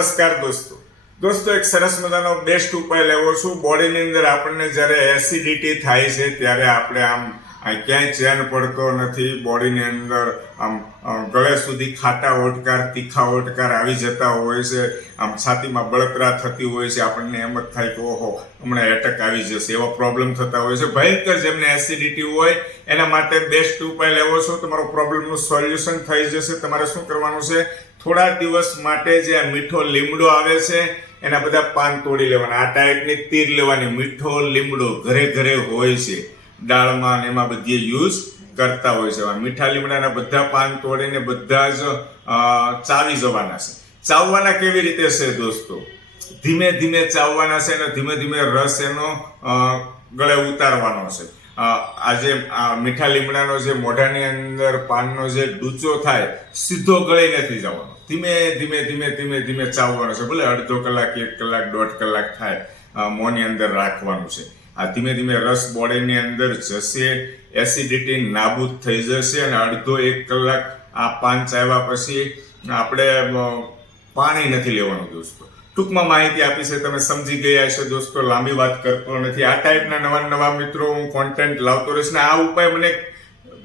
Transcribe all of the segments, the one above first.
નમસ્કાર દોસ્તો. દોસ્તો, એક સરસ મજાનો બેસ્ટ ઉપાય લેવો છું. બોડીની અંદર આપણને જ્યારે એસિડિટી થાય છે, ત્યારે આપણે આમ ક્યાંય ચેન પડતો નથી. બોડીની અંદર આમ ગળે સુધી ખાટા ઓટકાર, તીખા ઓટકાર આવી જતા હોય છે. આમ છાતીમાં બળતરા થતી હોય છે. આપણને એમ જ થાય કે, ઓહો, હમણાં એટેક આવી જશે. એવા પ્રોબ્લેમ થતા હોય છે. ભયંકર જેમને એસિડિટી હોય. એના માટે બેસ્ટ ઉપાય લેવો છો. તમારો પ્રોબ્લેમનું સોલ્યુશન થઈ જશે. તમારે શું કરવાનું છે? થોડા દિવસ માટે જે આ મીઠો લીમડો આવે છે, એના બધા પાન તોડી લેવાના. આ ટાઈપની તીર લેવાની મીઠો લીમડો ઘરે ઘરે હોય છે. દાળમાં ને એમાં બધી યુઝ કરતા હોય છે. મીઠા લીમડાના બધા પાન તોડીને બધા જ ચાવી જવાના છે. ચાવવાના કેવી રીતે છે દોસ્તો? ધીમે ધીમે ચાવવાના છે અને ધીમે ધીમે રસ એનો ગળે ઉતારવાનો છે. અ, આ મીઠા લીમડાનો જે મોઢાની અંદર પાનનો જે ડૂચો થાય સીધો ગળી નથી જવાનો. ધીમે ધીમે ધીમે ધીમે ધીમે ચાવવાનો છે. ભલે અડધો કલાક એક કલાક દોઢ કલાક થાય મોંની અંદર રાખવાનું છે. આ ધીમે ધીમે રસ બોડીની અંદર જશે એસિડિટી નાબૂદ થઈ જશે અને અડધો એક કલાક આ પાન ચાવ્યા પછી આપણે પાણી નથી લેવાનું દોસ્તો. ટૂંકમાં માહિતી આપી છે, તમે સમજી ગયા છો દોસ્તો, લાંબી વાત કરતો નથી. આ ટાઈપના નવા નવા મિત્રો હું કોન્ટેન્ટ લાવતો રહીશ ને આ ઉપાય મને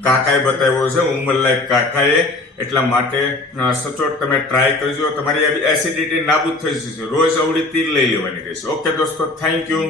કાકાએ બતાવ્યો છે ઉંમરલાયક કાકાએ. એટલા માટે સચોટ તમે ટ્રાય કરજો. તમારી એસિડિટી નાબૂદ થઈ જશે. રોજ અવળી તીર લઈ લેવાની રહેશે. ઓકે દોસ્તો થેન્ક યુ